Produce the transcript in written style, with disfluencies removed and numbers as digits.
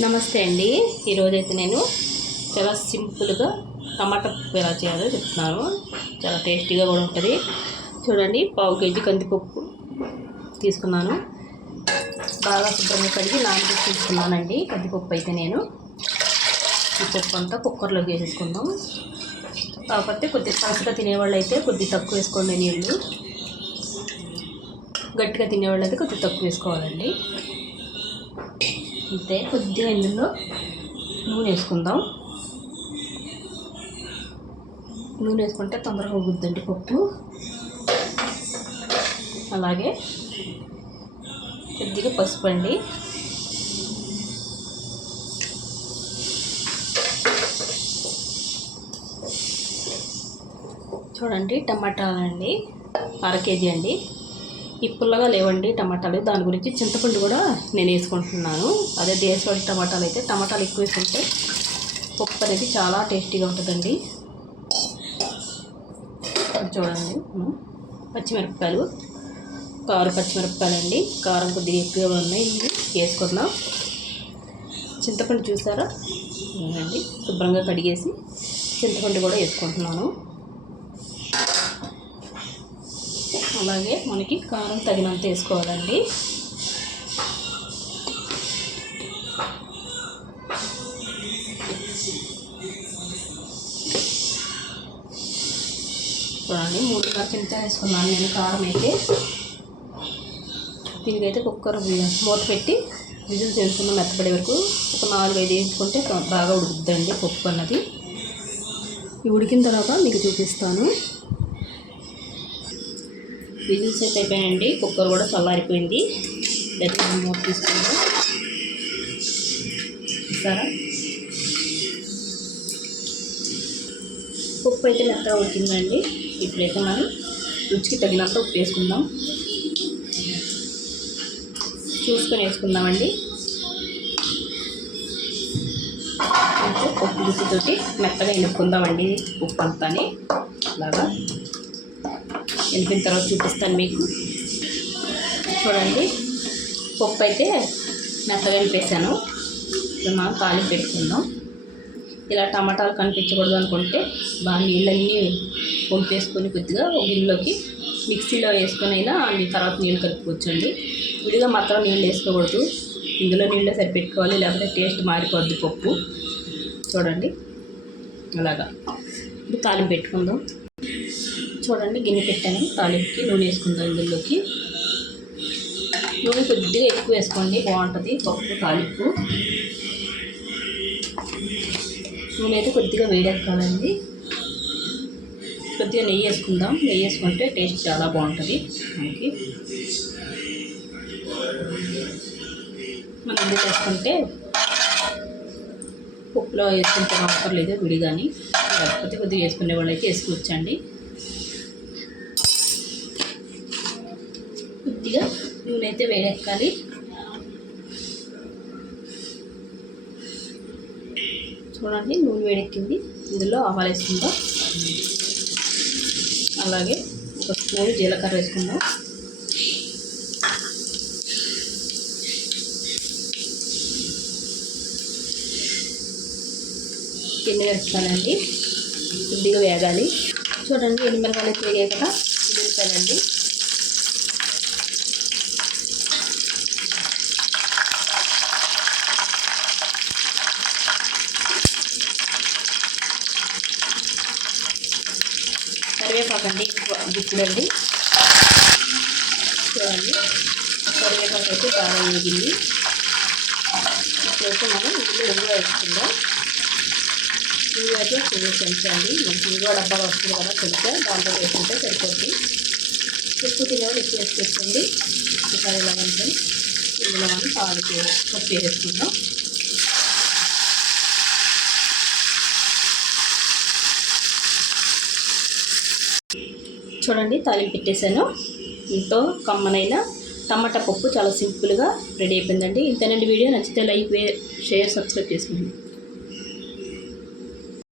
నమస్తే అండి. ఈరోజైతే నేను చాలా సింపుల్గా టమాటా పప్పు ఎలా చేయాలో చెప్తున్నాను. చాలా టేస్టీగా కూడా ఉంటుంది. చూడండి, పావు కేజీ కందిపప్పు తీసుకున్నాను. బాగా శుభ్రంగా కడిగి నానబెట్టి తీసుకున్నానండి. కందిపప్పు అయితే నేను ఈ పప్పు అంతా కుక్కర్లోకి వేసేసుకుందాం. కాకపోతే కొద్దిగా పలుచగా తినేవాళ్ళు అయితే కొద్దిగా తక్కువ వేసుకోండి నీళ్ళు. గట్టిగా తినేవాళ్ళు అయితే కొద్దిగా తక్కువ వేసుకోవాలండి. అంతే. కొద్దిగా ఇందులో నూనె వేసుకుందాం. నూనె వేసుకుంటే తొందరగా ఉగ్గుద్దండి పప్పు. అలాగే కొద్దిగా పసుపు అండి. చూడండి, టమాటాలండి 1/2 కేజీ అండి. ఈ పుల్లగా లేవండి టమాటాలు, దాని గురించి చింతపండు కూడా నేను వేసుకుంటున్నాను. అదే దేశవాళీ టమాటాలు అయితే టమాటాలు ఎక్కువ వేసుకుంటే పప్పు అనేది చాలా టేస్టీగా ఉంటుందండి. చూడండి, పచ్చిమిరపకాయలు 6 పచ్చిమిరపకాయలు అండి. కారం కొద్దిగా ఎక్కువగా ఉన్నాయి, వేసుకుందాం. చింతపండు చూసారా అండి, శుభ్రంగా కడిగేసి చింతపండు కూడా వేసుకుంటున్నాను. అలాగే మనకి కారం తగినంత వేసుకోవాలండి. చూడండి, 3 చెంచా వేసుకున్నాను నేను కారం అయితే. దీనికైతే కుక్కర్ మూత పెట్టి విజిల్ చేసుకున్న మెత్తపడే వరకు ఒక 4-5 వేయించుకుంటే బాగా ఉడుకుద్దండి పప్పు అన్నది. ఇవి ఉడికిన తర్వాత మీకు చూపిస్తాను. విజిల్స్ అయితే అయిపోయాయండి. కుక్కర్ కూడా చల్లారిపోయింది. దగ్గర మూత తీసుకుందాం. చూసారా, ఉప్పు అయితే మెత్తగా ఉడికిందండి. ఇప్పుడైతే మనం రుచికి తగినంత ఉప్పు వేసుకుందాం. చూసుకొని వేసుకుందామండి. పప్పు గుత్తితోటి మెత్తగా ఎనుక్కుందామండి ఉప్పు అంతాని. అలాగా ఎనిపిన తర్వాత చూపిస్తాను మీకు. చూడండి, పప్పు అయితే మెత్తగా ఎనిపేసాను. ఇప్పుడు మనం తాలింపు పెట్టుకుందాం. ఇలా టమాటాలు కనిపించకూడదు అనుకుంటే బాగా నీళ్ళన్నీ వంపేసుకొని కొద్దిగా ఒక గిన్నెలోకి మిక్సీలో వేసుకొని అయినా అన్ని తర్వాత నీళ్ళు కలుపుకోవచ్చండి. విడిగా మాత్రం నీళ్ళు వేసుకోకూడదు. ఇందులో నీళ్ళే సరిపెట్టుకోవాలి, లేకపోతే టేస్ట్ మారిపోద్ది పప్పు. చూడండి, అలాగా. ఇప్పుడు తాలింపు పెట్టుకుందాం. చూడండి, గిన్నె పెట్టాను. తాలింపుకి నూనె వేసుకుందాం. ఇందులోకి నూనె కొద్దిగా ఎక్కువ వేసుకోండి, బాగుంటుంది పప్పు తాలింపు. నూనె అయితే కొద్దిగా వేడెక్కాలండి. కొద్దిగా నెయ్యి వేసుకుందాం. నెయ్యి వేసుకుంటే టేస్ట్ చాలా బాగుంటుంది మనకి. మనం నెయ్యి వేసుకుంటే పప్పులో వేసుకుంటే అవసరం లేదు విడిగాని, లేకపోతే కొద్దిగా వేసుకునే వాళ్ళు అయితే వేసుకోవచ్చండి. కొద్దిగా నూనె అయితే వేడెక్కాలి. చూడండి, నూనె వేడెక్కింది. ఇందులో ఆవాలు వేసుకుందాం. అలాగే 1 స్పూన్ జీలకర్ర వేసుకుందాం. ఎండుమిరపకాయలండి కొద్దిగా వేగాలి. చూడండి, ఎండుమిరపకాయలు అయితే వేగాయి కదా. ఉల్లిపాయలండి, కరివేపాకండి ఇప్పుడండి. చూడండి, కరివేపాకు అయితే బాగా వేగింది. ఇప్పుడైతే మనం ఇందులో వేసుకుందాం. ఇంగువ అయితే పెంచండి. మనకి ఇంగువ డబ్బాగా వస్తుంది కదా, పెడితే దాంట్లో వేసుకుంటే సరిపోతుంది. ఎక్కువ తినేవాళ్ళు ఎక్కువ వేసుకొచ్చండి. ఒకసారి ఇలా ఉంటుంది. ఇందులో మనం తాలింపు పప్పు వేసుకుందాం. చూడండి, తాలింపు పెట్టేశాను. ఎంతో కమ్మనైన టమాటా పప్పు చాలా సింపుల్గా రెడీ అయిపోయిందండి. ఇంతేనండి వీడియో. నచ్చితే లైక్, షేర్, సబ్స్క్రైబ్ చేసుకోండి.